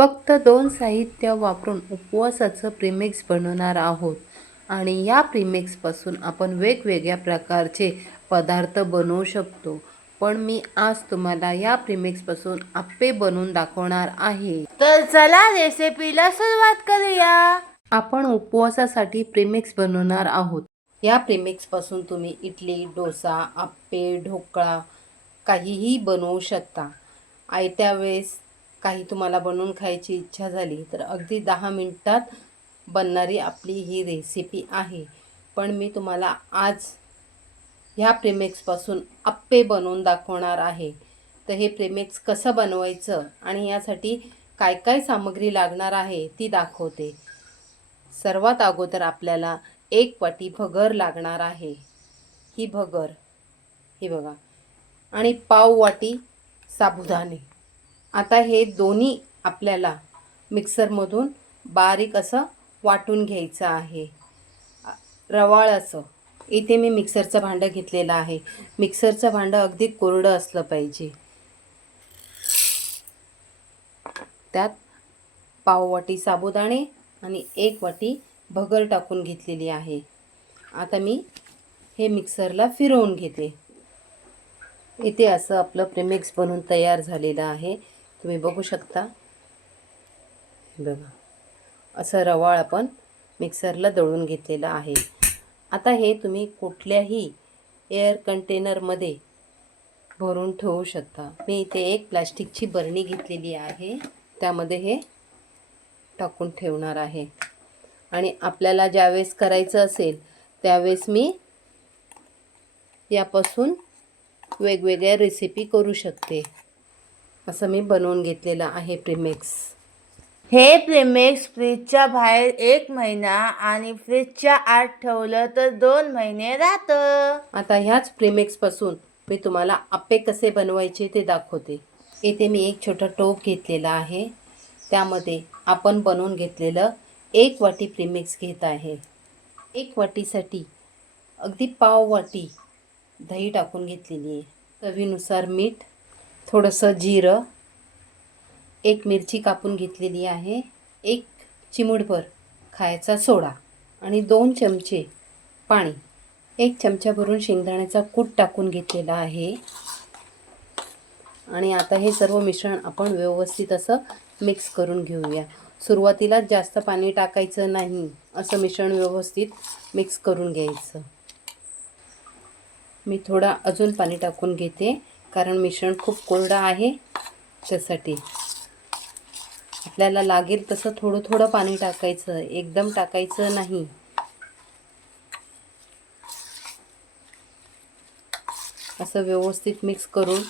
फक्त 2 साहित्य वापरून उपवासाचं प्रीमिक्स बनवणार आहोत आणि या प्रीमिक्सपासून आपण वेगवेगळ्या प्रकारचे पदार्थ बनवू शकतो. पण मी आज तुम्हाला या प्रीमिक्सपासून आप्पे बनवून दाखवणार आहे. तर चला रेसिपीला सुरुवात करूया. आपण उपवासासाठी प्रीमिक्स बनवणार आहोत. या प्रीमिक्सपासून तुम्ही इडली, डोसा, आप्पे, ढोकळा काहीही बनवू शकता. आयत्या वेळेस काही तुम्हाला बनवून खायची इच्छा झाली तर अगदी 10 मिनिटात बनणारी आपली ही रेसिपी आहे. पण मी तुम्हाला आज ह्या प्रीमिक्सपासून आप्पे बनवून दाखवणार आहे. तर हे प्रीमिक्स कसं बनवायचं आणि यासाठी काय काय सामग्री लागणार आहे ती दाखवते. सर्वात अगोदर आपल्याला 1 वाटी भगर लागणार आहे. ही भगर हे बघा आणि पाव वाटी साबुदाणे. आता हे दोन्ही आपल्याला मिक्सरमधून बारीक असं वाटून घ्यायचं आहे, रवाळ असं. इथे मी मिक्सरचं भांडं घेतलेलं आहे. मिक्सरचं भांडं अगदी कोरडं असलं पाहिजे. त्यात पाव वाटी साबुदाणे आणि 1 वाटी भगर टाकून घेतलेली आहे. आता मी हे मिक्सरला फिरवून घेते. इथे असं आपलं प्रीमिक्स बनवून तयार झालेलं आहे. तुम्ही बघू शकता. बघा असं रवाळ आपण मिक्सरला दळून घेतलेलं आहे. आता हे तुम्ही कुठल्याही एअर कंटेनरमध्ये भरून ठेवू शकता. मी इथे एक प्लास्टिकची बरणी घेतलेली आहे, त्यामध्ये हे टाकून ठेवणार आहे. आणि आपल्याला ज्यावेळेस करायचं असेल त्यावेळेस मी यापासून वेगवेगळ्या रेसिपी करू शकते. असं मी बनवून घेतलेलं आहे प्रीमिक्स. हे प्रीमिक्स फ्रीजच्या बाहेर 1 महिना आणि फ्रीजच्या आत ठेवलं तर 2 महिने राहतं. आता ह्याच प्रीमिक्सपासून मी तुम्हाला आप्पे कसे बनवायचे ते दाखवते. इथे मी एक छोटा टोप घेतलेला आहे. त्यामध्ये आपण बनवून घेतलेलं 1 वाटी प्रीमिक्स घेत आहे. 1 वाटीसाठी अगदी पाव वाटी दही टाकून घेतलेली आहे. चवीनुसार मीठ, थोडंसं जिरं, 1 मिरची कापून घेतलेली आहे, 1 चिमूटभर खायचा सोडा आणि 2 चमचे पाणी, 1 चमचा भरून शेंगदाण्याचा कूट टाकून घेतलेला आहे. आणि आता हे सर्व मिश्रण आपण व्यवस्थित असं मिक्स करून घेऊया. सुरुवातीला जास्त पाणी टाकायचं नाही, असं मिश्रण व्यवस्थित मिक्स करून घ्यायचं. मी थोडा अजून पाणी टाकून घेते कारण मिश्रण खूप कोरडं आहे. त्यासाठी आपल्याला लागेल तसं थोडं थोडं पाणी टाकायचं, एकदम टाकायचं नाही. असं व्यवस्थित मिक्स करून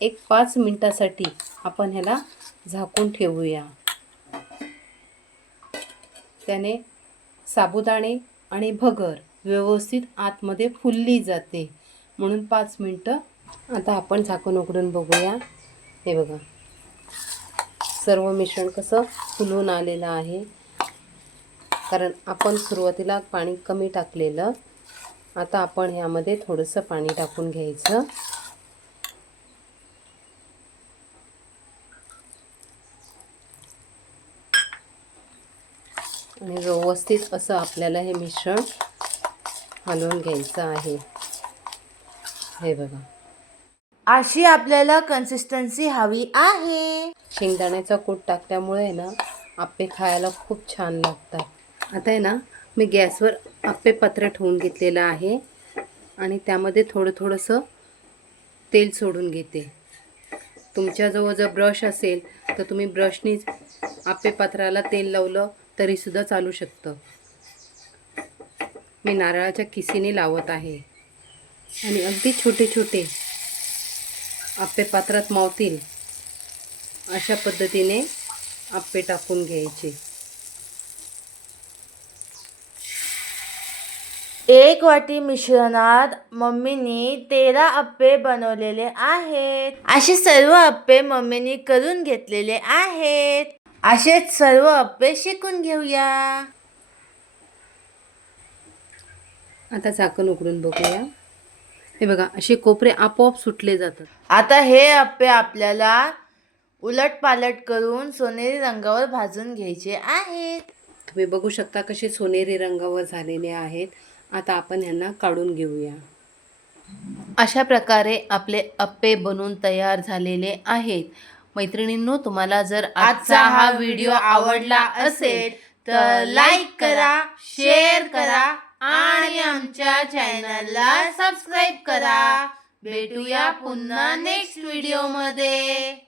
एक 5 मिनिटासाठी आपण ह्याला झाकून ठेवूया. त्याने साबुदाणे आणि भगर व्यवस्थित आतमध्ये फुलली जाते, म्हणून 5 मिनटं. आता आपण झाकून उघडून बघूया. हे बघा सर्व मिश्रण कसं फुलून आलेलं आहे, कारण आपण सुरुवातीला पाणी कमी टाकलेलं. आता आपण ह्यामध्ये थोडंसं पाणी टाकून घ्यायचं आणि व्यवस्थित असं आपल्याला हे मिश्रण हलवून घ्यायचं आहे. हे बघा अशी आपल्याला कन्सिस्टन्सी हवी आहे. शेंगदाण्याचा कूट टाकल्यामुळे ना आप्पे खायला खूप छान लागतात. आता आहे ना मी गॅसवर आप्पे पात्र ठेवून घेतलेलं आहे आणि त्यामध्ये थोडंसं तेल सोडून घेते. तुमच्याजवळ जर ब्रश असेल तर तुम्ही ब्रशनीच आप्पे पात्राला तेल लावलं तरीसुद्धा चालू शकतं. मी नारळाच्या किसीने लावत आहे आणि अगदी छोटे छोटे आप्पे पात्रात मावतील अशा पद्धतीने आप्पे टाकून घ्यायचे. 1 वाटी मिश्रणात मम्मीनी 13 अप्पे बनवलेले आहेत. असे सर्व अप्पे मम्मीनी करून घेतलेले आहेत. असेच सर्व अप्पे शिकून घेऊया. आता झाकण उघडून बघूया. हे बघा असे कोपरे आपोआप सुटले जातात. आता हे अप्पे आपल्याला उलटपालट करून सोनेरी रंगावर भाजून घ्यायचे आहेत. तुम्ही बघू शकता कसे सोनेरी रंगावर झालेले आहेत. आता आपण ह्यांना काढून घेऊया. अशा प्रकारे आपले अप्पे बनून तयार झालेले आहेत. मैत्रिणींनो, तुम्हाला जर आजचा हा व्हिडिओ आवडला असेल तर लाईक करा, शेअर करा आणि आमच्या चॅनलला सबस्क्राईब करा. भेटूया पुन्हा नेक्स्ट व्हिडिओमध्ये.